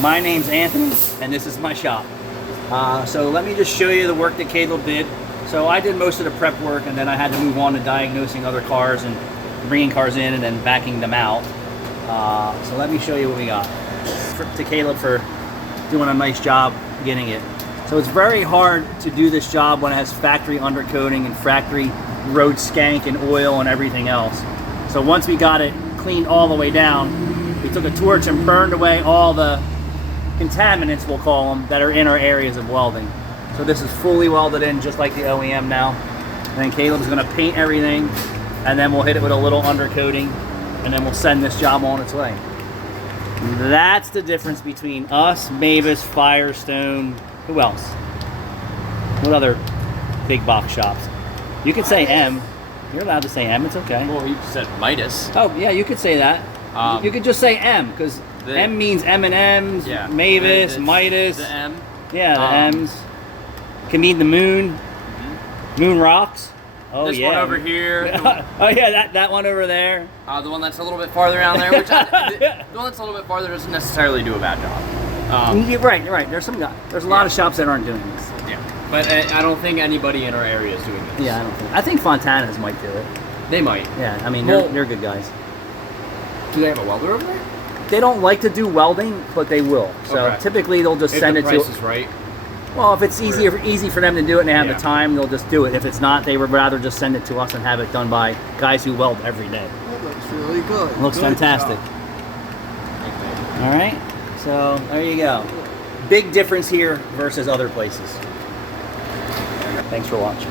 My name's Anthony, and this is my shop. So let me just show you the work that Caleb did. So I did most of the prep work, and then I had to move on to diagnosing other cars and bringing cars in and then backing them out. So let me show you what we got. To Caleb for doing a nice job getting it. So it's very hard to do this job when it has factory undercoating and factory road skank and oil and everything else. So once we got it cleaned all the way down, we took a torch and burned away all the contaminants, we'll call them, that are in our areas of welding. So this is fully welded in just like the OEM now. And then Caleb's gonna paint everything, and then we'll hit it with a little undercoating, and then we'll send this job on its way. That's the difference between us, Mavis, Firestone, who else? What other big box shops? You can say M. You're allowed to say M, it's okay. Well, you said Midas. Oh, yeah, you could say that. You could just say M, because M means M&M's, yeah, Mavis, Midas. The M. Yeah, the M's. Can mean the moon. Moon rocks. Oh, this yeah. one over here. Oh, yeah, that one over there. The one that's a little bit farther down there, which the one that's a little bit farther doesn't necessarily do a bad job. You're right. There's a lot of shops that aren't doing this. Yeah, but I don't think anybody in our area is doing this. Yeah, I think Fontana's might do it. They might. Yeah, I mean, they're good guys. Do they have a welder over there? They don't like to do welding, but they will. So typically they'll just send it to... If the price is right. Well, if it's easy for them to do it and they have the time, they'll just do it. If it's not, they would rather just send it to us and have it done by guys who weld every day. That looks really good. It looks fantastic. All right, so there you go. Big difference here versus other places. Thanks for watching.